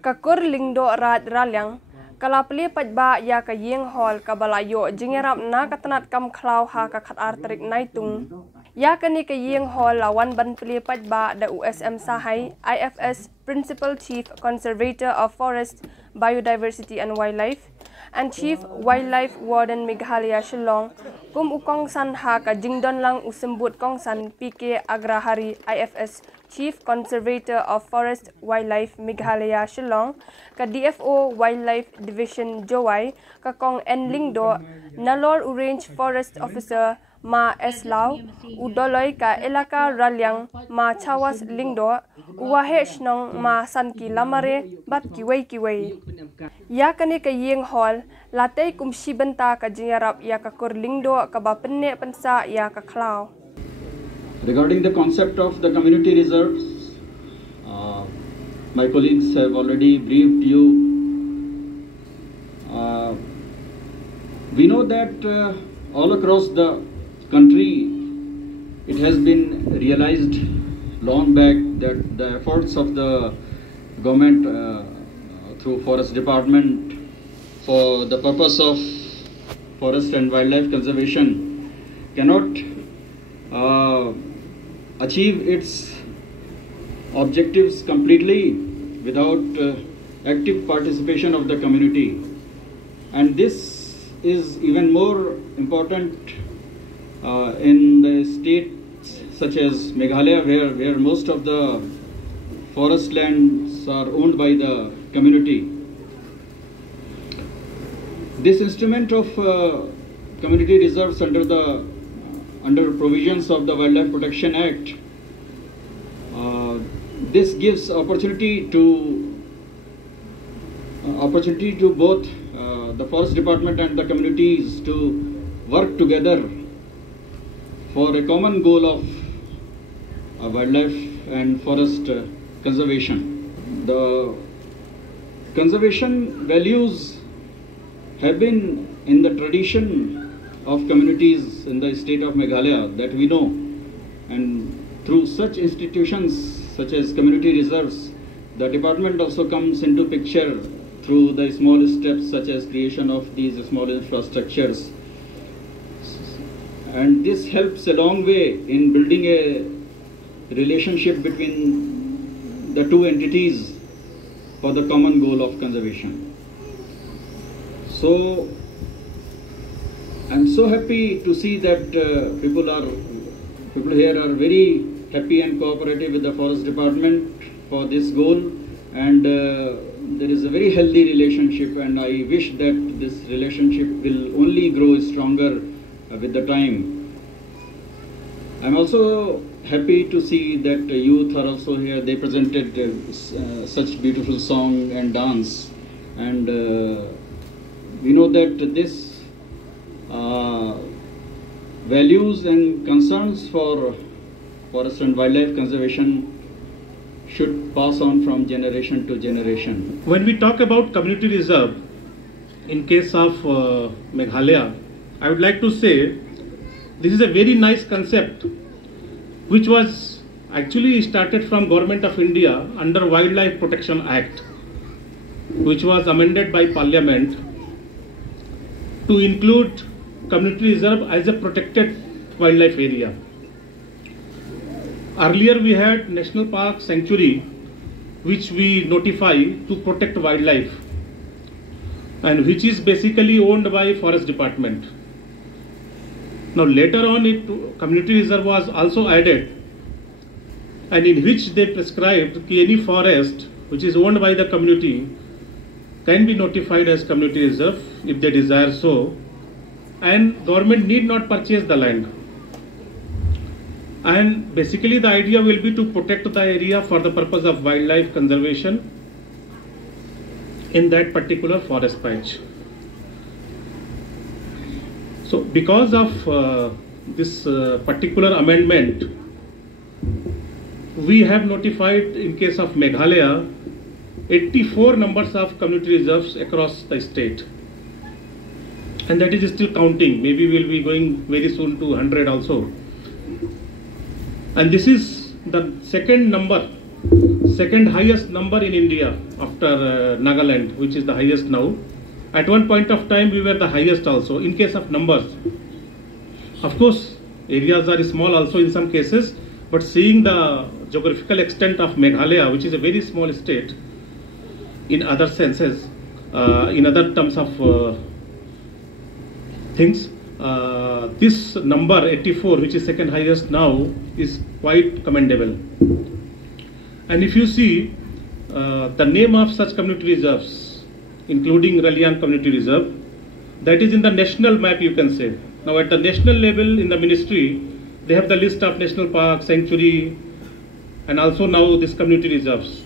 Kur Lyngdoh Raij Raliang, kalapli pajba ya ka yeng hall kabalayo jingiarap na katanat kam khlaw ha ka khatar tarik naitung. Ya kani ka yeng hall lawan ban pli pajba da USM Sahai IFS Principal Chief Conservator of Forest, Biodiversity and Wildlife and Chief Wildlife Warden Meghalaya Shillong kum ukong san ha ka jingdon lang usembut kong san PK Agrahari IFS Chief Conservator of Forest Wildlife Meghalaya Shillong ka DFO Wildlife Division Jowai ka kong Lyngdoh Nalor Range Forest Officer Ma Eslaw udoloy ka elaka Raliang ma Chawas Lyngdoh uwahe shnong ma sanki lamare bat kiway. Ya kani ka yeng hall latay kumsi benta ka jingiarap ya ka Kur Lyngdoh ka bapenne pensa ya ka khlaw. Regarding the concept of the community reserves, my colleagues have already briefed you. We know that all across the country, it has been realized long back that the efforts of the government through Forest Department for the purpose of forest and wildlife conservation cannot achieve its objectives completely without active participation of the community. And this is even more important in the states such as Meghalaya, where most of the forest lands are owned by the community. This instrument of community reserves under provisions of the Wildlife Protection Act, this gives opportunity to both the Forest Department and the communities to work together for a common goal of wildlife and forest conservation. The conservation values have been in the tradition of communities in the state of Meghalaya that we know, and through such institutions such as community reserves, the department also comes into picture through the small steps such as creation of these small infrastructures. And this helps a long way in building a relationship between the two entities for the common goal of conservation. So I'm so happy to see that people here are very happy and cooperative with the Forest Department for this goal, and there is a very healthy relationship, and I wish that this relationship will only grow stronger with the time. I'm also happy to see that youth are also here. They presented such beautiful song and dance, and we know that this values and concerns for forest and wildlife conservation should pass on from generation to generation. When we talk about community reserve, in case of Meghalaya, I would like to say this is a very nice concept which was actually started from Government of India under Wildlife Protection Act, which was amended by Parliament to include community reserve as a protected wildlife area. Earlier we had National Park Sanctuary, which we notify to protect wildlife, and which is basically owned by Forest Department. Now later on, community reserve was also added, and in which they prescribed that any forest which is owned by the community can be notified as community reserve if they desire so, and government need not purchase the land. And basically the idea will be to protect the area for the purpose of wildlife conservation in that particular forest patch. So because of this particular amendment, we have notified in case of Meghalaya 84 numbers of community reserves across the state, and that is still counting. Maybe we will be going very soon to 100 also. And this is the second number second highest number in India after Nagaland, which is the highest now. At one point of time, we were the highest also in case of numbers. Of course, areas are small also in some cases, but seeing the geographical extent of Meghalaya, which is a very small state, in other senses, in other terms of things, this number 84, which is second highest now, is quite commendable. And if you see the name of such community reserves, including Raliang Community Reserve, that is in the national map, you can say. Now at the national level in the ministry, they have the list of national park, sanctuary, and also now this community reserves.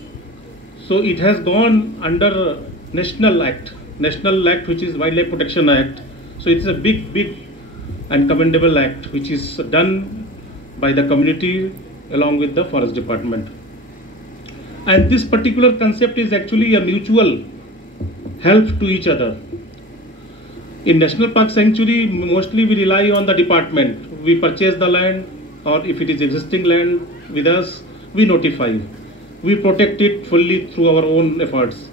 So it has gone under national act which is Wildlife Protection Act. So it's a big and commendable act which is done by the community along with the forest department. And this particular concept is actually a mutual help to each other. In National Park Sanctuary, mostly we rely on the department. We purchase the land, or if it is existing land with us, we notify. We protect it fully through our own efforts.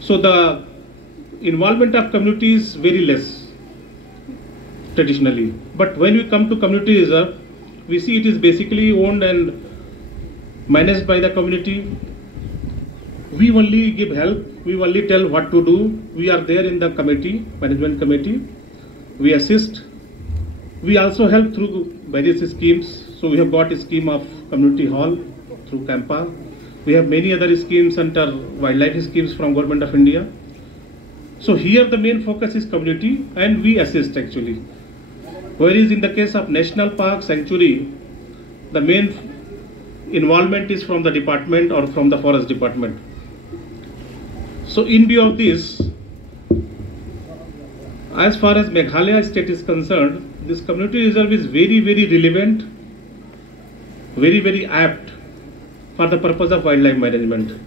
So the involvement of community is very less traditionally. But when we come to community reserve, we see it is basically owned and managed by the community. We only give help, we only tell what to do. We are there in the committee, management committee. We assist. We also help through various schemes. So we have got a scheme of community hall through Campa. We have many other schemes under wildlife schemes from Government of India. So here the main focus is community and we assist actually. Whereas in the case of National Park Sanctuary, the main involvement is from the department or from the forest department. So in view of this, as far as Meghalaya state is concerned, this community reserve is very relevant, very apt for the purpose of wildlife management.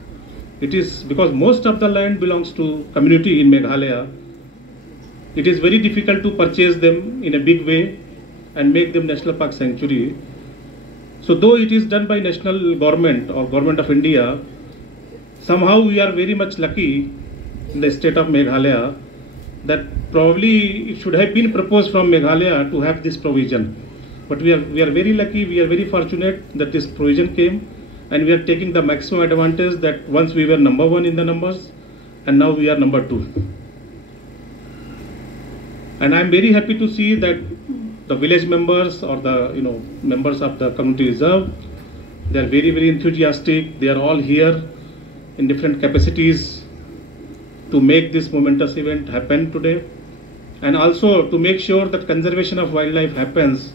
It is because most of the land belongs to community in Meghalaya. It is very difficult to purchase them in a big way and make them National Park Sanctuary. So though it is done by national government or Government of India, somehow we are very much lucky in the state of Meghalaya that probably it should have been proposed from Meghalaya to have this provision. But we are very lucky, we are very fortunate that this provision came, and we are taking the maximum advantage that once we were number 1 in the numbers and now we are number 2. And I am very happy to see that the village members or the members of the community reserve, they are very enthusiastic. They are all here in different capacities to make this momentous event happen today, and also to make sure that conservation of wildlife happens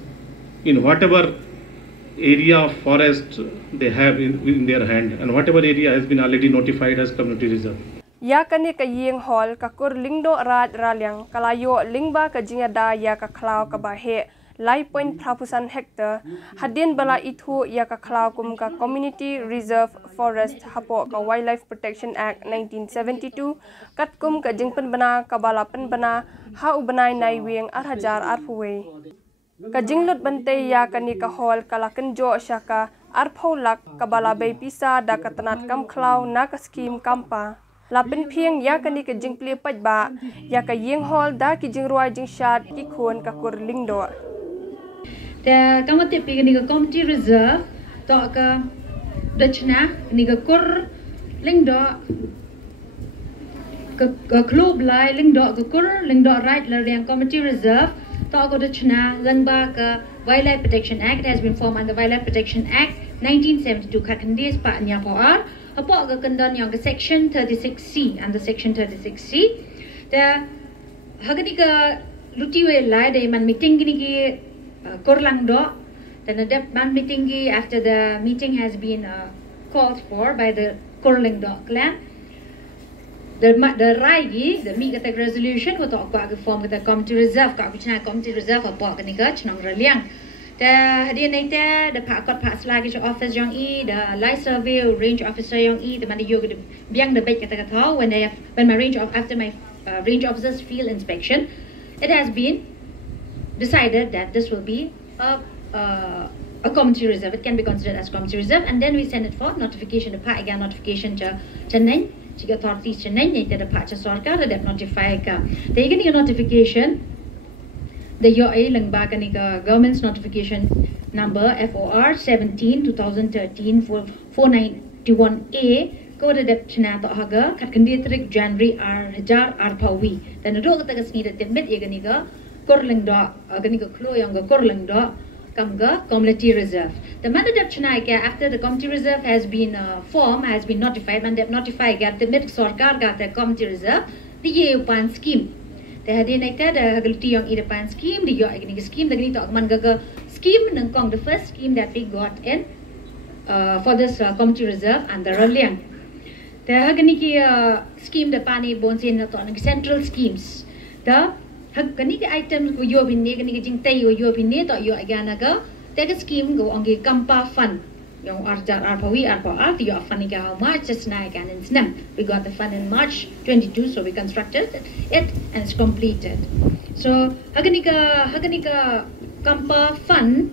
in whatever area of forest they have in their hand, and whatever area has been already notified as community reserve. Ya kani ka yeng hall ka Kur Lyngdoh Raij Raliang kalayo lingba ka jingiada ya ka khlaw ka bahe lai point prapusan hectare hadin bala ithu ya ka khlaw kum ka Community Reserve Forest hapo ka Wildlife Protection Act 1972 kat kum ka jingpen bana ka bala pen bana ha ubanai nai weng arhajar arpuwe ka jinglot bante ya kani ka hall kala kenjo syaka arpholak ka bala bay pisa da ka tanat kam khlaw na ka scheme kampa lapin phieng ya kani ka jingpli pajba ya ka yeng hall da ki jingroi jingshat ki khon ka Kur Lyngdoh the kamati pi ni ka Community Reserve to ka dachna ni ka Kur Lyngdoh ka club lai Lyngdoh ka Kur Lyngdoh Raij Raliang Community Reserve to ka dachna langba ka Wildlife Protection Act. It has been formed under Wildlife Protection Act 1972 katandis pa nya poar apo ka kandan yang section 36C, under section 36C the hagani ka lutiwe lai de man meeting gini ki Kur Lyngdoh, then the man meeting ki after the meeting has been called for by the Kur Lyngdoh clan, the Raiji the meet the resolution ko to ka form the community reserve ka chana community reserve apo ka ni ka chnang Raliang the hadian naite the pakot pak slagage office yang the light survey range officer yang the man yo biang the bet kata kata when my range of after my range officers field inspection, it has been decided that this will be a a community reserve. It can be considered as community reserve, and then we send it for notification to PA again notification to Chennai, to authorities Chennai, they the patch Sorka, that notify ka. They get your notification. The UAE Langbakanika government's notification number FOR 17/2013 for 491A. Go to the Chinato Haga, Katkandiatrik January Hajar Arpawi. Then the dog that is needed the mid Yaganiga, Kur Lyngdoh, Ganiga Kloyanga, Kur Lyngdoh, Kamga, Community Reserve. The mandate of Chinaika after the Community Reserve has been formed, has been notified, and they notify got the mid Sorkar got the Community Reserve, the Yepan scheme. They had enacted a Hagalti Young Edapan scheme, the Yoganiga scheme, the Gnita Mangaga scheme, Nangkong, the first scheme that we got in for this Community Reserve and the Raliang. The Haganiki scheme, the Pani Bones in the central schemes. The Haganiki items you have been negating Tay or you have been near or you aganaga, take a scheme go on the Kampa fund. Young Arjar Arpawi, Arpa Art, you are funny how much just Nike and Snap. We got the fund in March 22, so we constructed it and it's completed. So Haganika Kampa fund,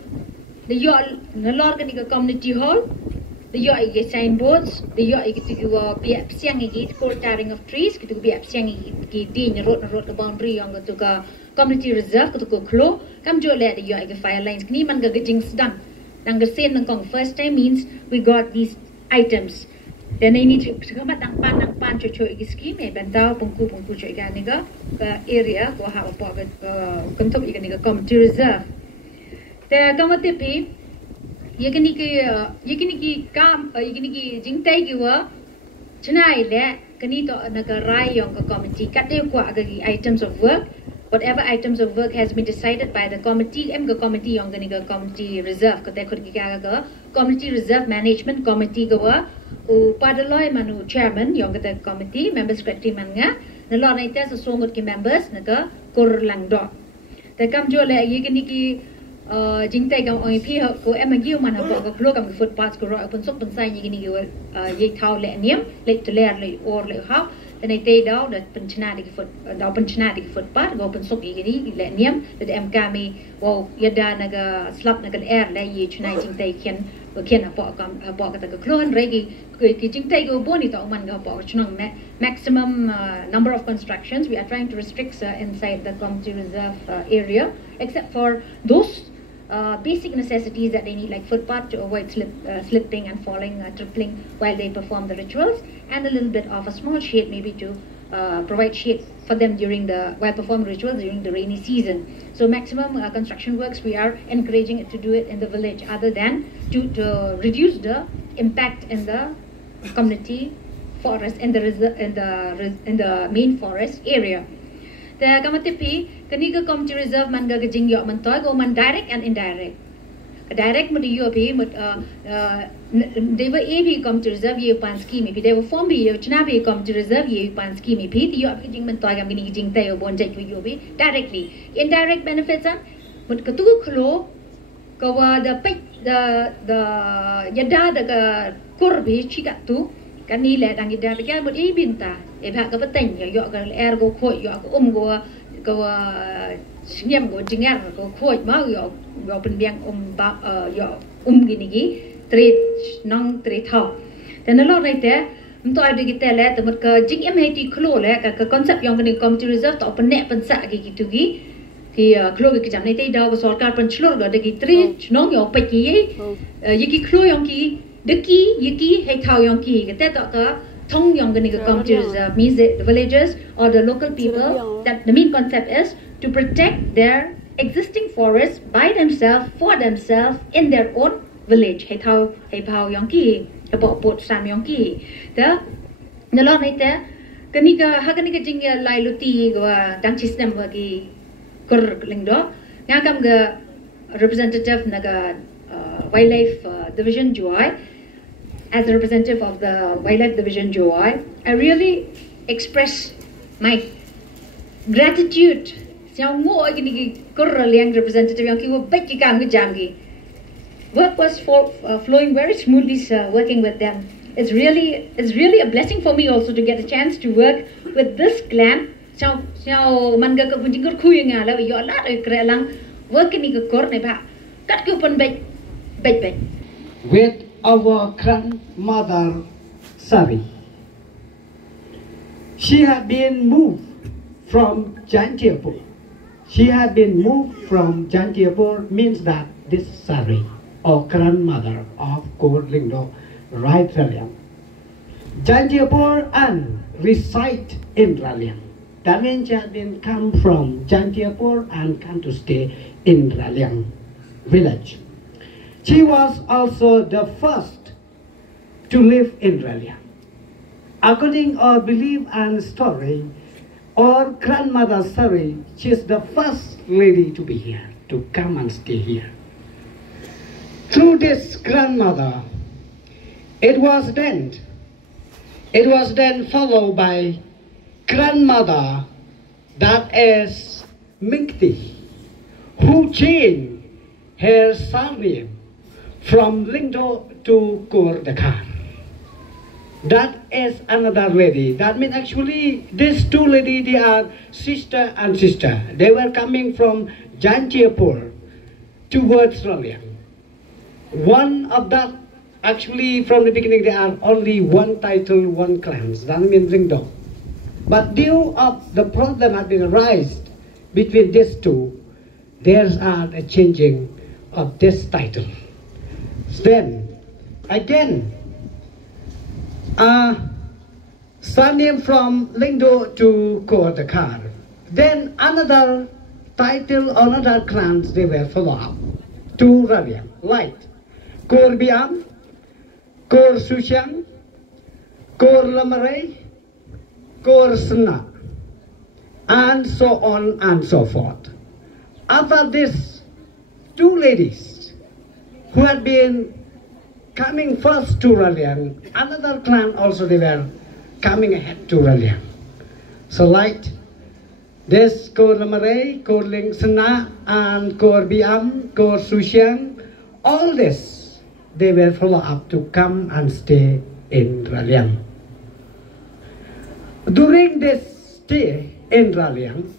the Lorganica Community Hall. The Yoga signboards, the Yoga to be absent court tearing of trees, to be absent road the boundary on the community reserve to go khlaw, come to let the Yoga fire lines, Kniman getting done. Nanga same first time means we got these items. Then I need to come at Pan to scheme, a bentao, Punku Choiganiga area, go have a pocket, come to community reserve. The Gamatipi. Yakiniki jingtai giwa Chennai le kanito nagarai yong committee kate kwa agagi items of work. Whatever items of work has been decided by the committee, committee yong ganiga committee reserve kate kurgiga committee reserve management committee gawa padaloy manu chairman yong kate committee members secretary manga nalor naita so songot ki members naga Kur Lyngdoh. The kam jo le yakiniki Jingtai gam oi pi ko emagiu man ha ko klo kam footpath ko ro pun sok pun sai ni ni yo ye thau le niam le to le or le ha then I tay daw that pun chna di foot daw pun chna di footpath go pun sok ni le niam the mk mi wo iada naga slap naga air le ye chna jingtai kien ha po ka ta ko klon regi ki jingtai go boni to man ga po chnong maximum number of constructions we are trying to restrict inside the community reserve area except for those basic necessities that they need, like footpath to avoid slipping and falling, tripling while they perform the rituals, and a little bit of a small shade maybe to provide shade for them while performing rituals during the rainy season. So maximum construction works we are encouraging it to do it in the village, other than to reduce the impact in the community forest in the main forest area. The Gamatipi, Kaniga Community Reserve Manga Gajing Yok Mantoy, go man direct and indirect. A direct with the UOP, they were AP Community Reserve, you pan scheme. If they were formed, you Chinabi Community Reserve, you pan scheme. If you are getting Mantoy, I'm getting Tayo Bonjak with UOP directly. Indirect benefits are, but Katu Klo, go the Yada, the Kurbi, Chikatu. Kanila and Gida began with Ebinta, if I got a thing, you got air go quote, you go Snyam go jingiarap go quote, Mau, you open young your ginigi, trade non trade how. Then a lot right there, Mtoy to get there, let them jing MAT klo, like a concept young and come to reserve to open nap and sagi to gi. The Chloe Jamnate Daw was all carpent slur, the trade, no, your petty, Yiki Chloe Yonki. The key, Yiki, hectare yonki, that Tong Yonganiga Community Reserve means the villagers or the local people, that the main concept is to protect their existing forests by themselves, for themselves, in their own village. Hectare yonki, about port sam yonki. The law later, Kanika Haganika Jinga Lailuti, Danchis Nambagi, Kur Lyngdoh, Nagamga representative Naga Wildlife Division Joy. As a representative of the Wildlife Division Joy, I really express my gratitude. Kur Lyngdoh representative work was flowing very smoothly, working with them. It's really a blessing for me also to get a chance to work with this clan. Bait. with our grandmother Sari. She had been moved from Jantiapur. She had been moved from Jantiapur means that this Sari, or grandmother of Kur Lyngdoh Raij Raliang, Jantiapur and reside in Raliang. That means she had been come from Jantiapur and come to stay in Raliang village. She was also the first to live in Raliang. According our belief and story, our grandmother Sari, she is the first lady to be here, to come and stay here. Through this grandmother, it was then followed by grandmother, that is Mikti, who changed her surname from Lyngdoh to Kur Lyngdoh. That is another lady. That means actually these two ladies, they are sister and sister. They were coming from Jantiapur towards Raliang. One of that, actually from the beginning there are only one title, one clans. That means Lyngdoh. But due of the problem that been raised between these two, there's a changing of this title. Then again, surname from Lyngdoh to Kur Lyngdoh. Then another title, another clans, they were follow up to Raliang, like Kur Biam, Kur Susyang, Kur Lamaray, Kur Sna, and so on and so forth. After this, two ladies who had been coming first to Raliang, another clan also they were coming ahead to Raliang. So like this Kur Lamaray, Kur Sna, and Kur Biam, Kur Susyang, all this they were follow up to come and stay in Raliang. During this stay in Raliang,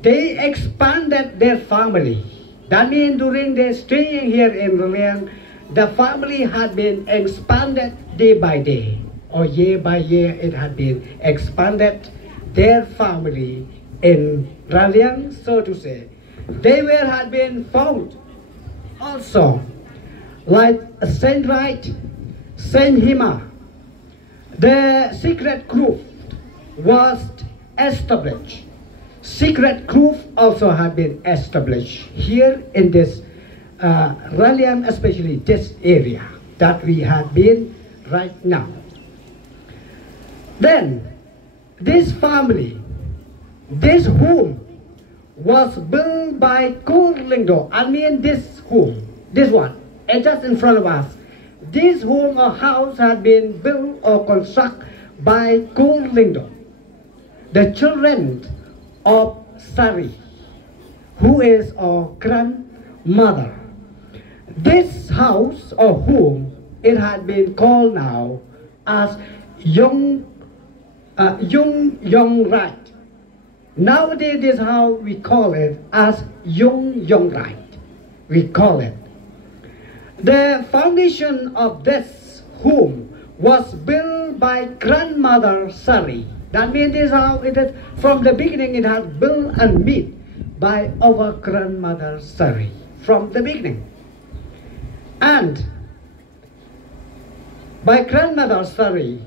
they expanded their family. That means during their staying here in Raliang, the family had been expanded day by day, or year by year it had been expanded, their family in Raliang, so to say. They had been found also, like Saint Right, Saint Hima. The secret group was established. Secret group also had been established here in this Raliang, especially this area that we have been right now. Then this family, this home was built by Kur Lyngdoh. I mean this home, this one, and just in front of us. This home or house had been built or constructed by Kur Lyngdoh, the children of Sari, who is our grandmother. This house or home, it had been called now as Young Right. Nowadays, this is how we call it, as Young Right. We call it. The foundation of this home was built by grandmother Sari. That means this is how it is. From the beginning, it has built and made by our grandmother Sari from the beginning. And by grandmother Sari,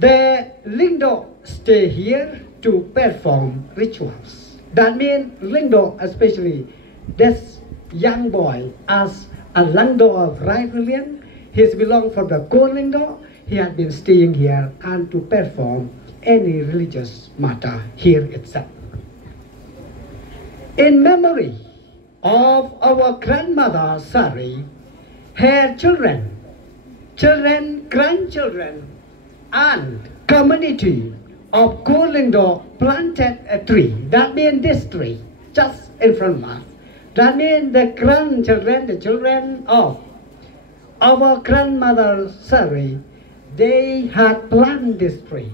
the Lyngdoh stay here to perform rituals. That means Lyngdoh, especially this young boy, as a Lyngdoh of Raij Raliang, he belongs from the Kur Lyngdoh. He had been staying here and to perform any religious matter here itself. In memory of our grandmother Sari, her children, grandchildren, and community of Kur Lyngdoh planted a tree. That means this tree, just in front of us. That means the grandchildren, the children of our grandmother Sari, they had planted this tree.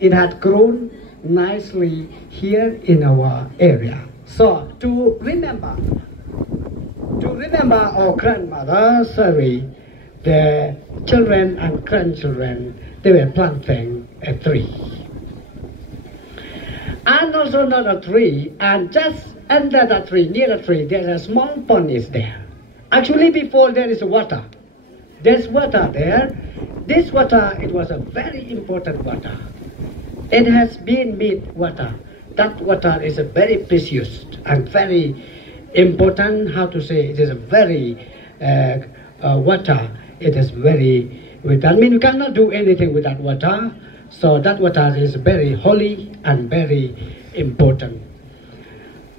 It had grown nicely here in our area. So to remember to remember our grandmother, sorry, the children and grandchildren, they were planting a tree. And also another tree, and just under the tree, near the tree, there's a small pond is there. Actually, before there is water. There's water there. This water, it was a very important water. It has been made water. That water is a very precious and very important, how to say, it is a very water. It is very, that means you cannot do anything with that water. So that water is very holy and very important.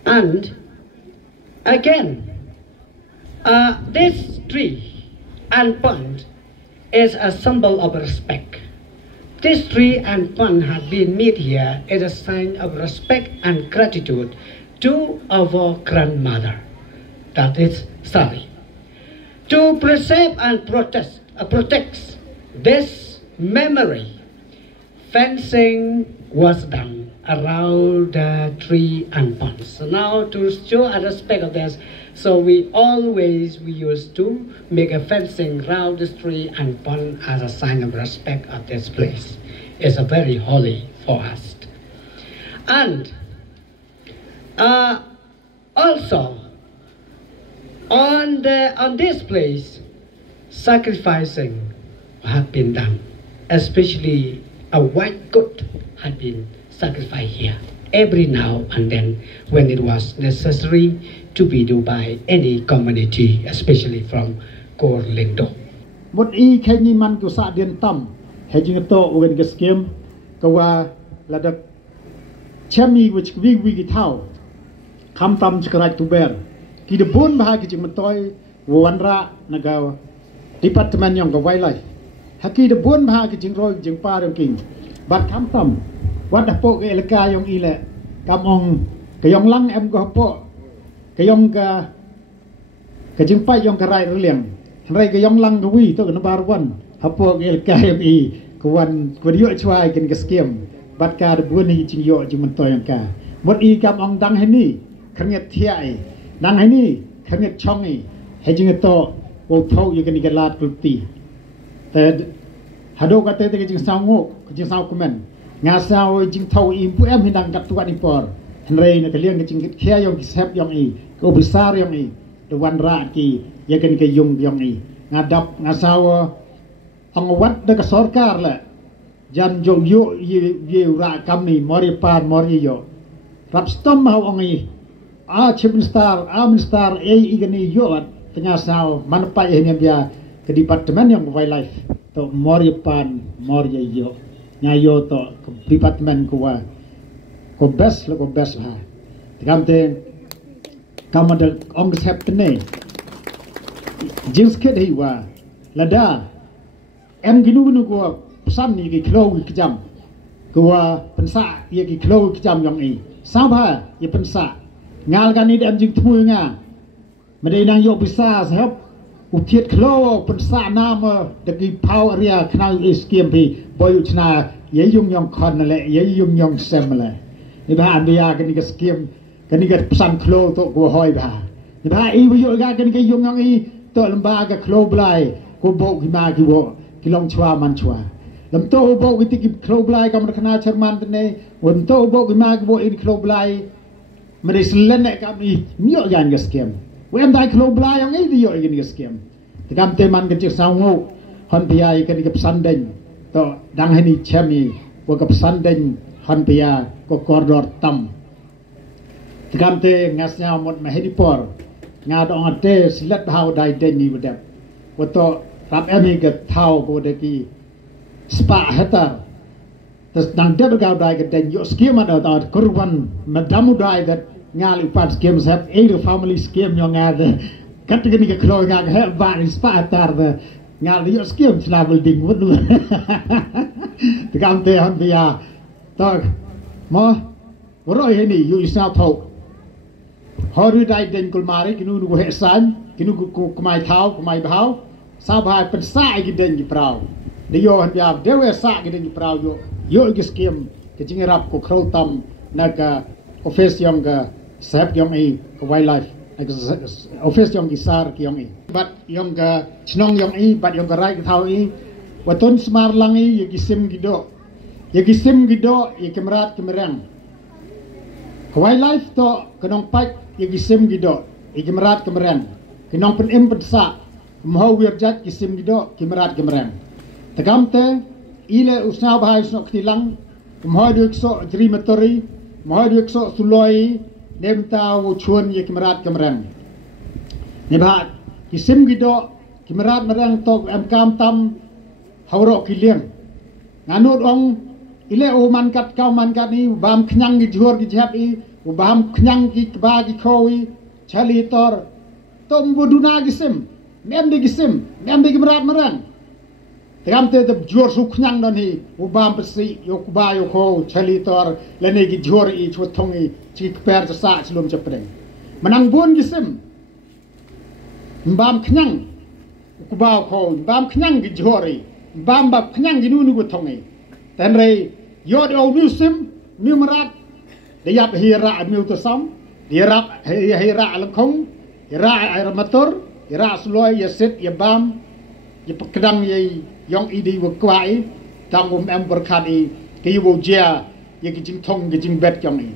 And again, this tree and pond is a symbol of respect. This tree and pond have been made here as a sign of respect and gratitude to our grandmother, that is Sally. To preserve and protect this memory, fencing was done around the tree and ponds. So now to show a respect of this, so we used to make a fencing around this tree and pond as a sign of respect of this place. It's a very holy for us. And also on this place, sacrificing had been done, especially a white goat had been sacrificed here every now and then when it was necessary to be done by any community, especially from Kur Lyngdoh. Một y khen như man của xã Điền Tâm, hay chính to ugen cái skim, kawa là được chemi which vi thao, kham tam chakarai tu ber, ki de bon bahag cái chính toy wanra nagaw department yang ka wildlife, haki de bon bahag cái chính roi chính pa yang king, bat kham tam, wat dapo ke elaka yang ile, kamong kayong lang em ko po, kayong ka chính pa yang ka rai raliang. Rai ke yang lang gawi to number 1 hapo el KMI kwan yo chwai ken ke skem bat ka de bun hi jing yo jing man to yang ka mot I kam ong dang he ni khanget thiai dang he ni khanget chong I he jing to wo thau yu ken ke lat kulti te hado ka te ke jing saw ngo jing saw komen nga saw jing thau I pu em hi dang kat tuan I por rai na ke liang ke jing khia yong ki sep yong I ko besar yong I de wan ra ki ya kan ke yung yang I ngadap ngasawa ang wat de ka sarkar la jan jong yo ye ra kam ni mori pan mori yo rap stom hau ang I chip star minister igani yo tengah saw manpa ye ni dia ke departemen yang wildlife to mori pan mori yo nya yo to departemen ko wa ko best ha kamte kamada ong sep tene Jins kid he wa lada em ginu ko pesan ni ki khlaw ki jam ko pensa ye ki khlaw ki jam yang I sabha ye pensa ngal kan ni em jing thui nga made nang yo bisa sahab utiet khlaw pensa nama de ki pau area knal is kiem pi boy chna ye yung yong khon le ye yung yong sem le ni ba andia kan ni ka skiem kan ni ka pesan khlaw to ko hoi ba ni ba I yo ga kan ki yung yang I to lembaga khlaw blai ko bo ki ma ki wo ki long chwa man chwa lam to bo ki ti khlaw blai kam khana charman tne won to bo ki ma ki wo in khlaw blai mari slen ne kam I myo yan ga skem wem dai khlaw blai yang I yo in ga skem te kam te man ke chi saw ngo hon pia I kan ki pesan den to dang hani chemi wo ka pesan den hon pia ko koridor tam te kam te ngasnya mot ma hedipor nga dong ate Syllad hau dai den ni wedap wato rap emi ke thau ko de ki spa hectare tas nang de ga dai ke den yo scheme ada ta kurban madamu dai that ngal ipat scheme sap e family scheme yo nga de kat ke ni ke klo nga he ba ni spa hectare de ngal yo scheme travel ding wud lu te kam te han bia ta mo roi he ni yu sa thau Horu dai den kulmari kinu nu he san kinu ku kumai thau kumai bhau sa bhai pen sa gi den gi prau de yo han ya de we sa gi den gi prau yo gi skim ke jingiarap ko khlaw tam na ka office yong ga sap yong I ko wildlife office yang kisar yang i bat yang ka chnong yang i bat yang ka rai thau i watun smar lang i ye gisim gido ye kemrat kemerang wildlife to kenong pai ye gisim gido ye kemrat kemerang kenong pen im pensa mau wirjat gisim gido kemrat kemerang tegamte ile usna bahai snok tilang mau dukso jri motori mau dukso suloi nemta wo chuan ye kemrat kemerang ni ba gisim gido kemrat merang tok am kam tam hauro kiliang nganut ong ile o man kat kau man kat ni bam knyang gi jor gi jap i bam knyang gi ba gi khoi chali tor tom buduna gisim nem de kemrat merang tegam te jor su knyang don hi bam pesi yo ba yo kho chali tor lene gi jor i chutong i chi per sa chlum chapreng manang bon gisim bam knyang ba kho bam knyang gi jor i bam bab knyang gi nu thong i ten rei yod au nu sim nu marat de yap hira nu to sam hira alang khong hira air motor hira sloi ya sit ya bam ya pedang ye yong idi wo kwai tang em berkat i ke wo jia ye ki jing thong ki jing bet kyong i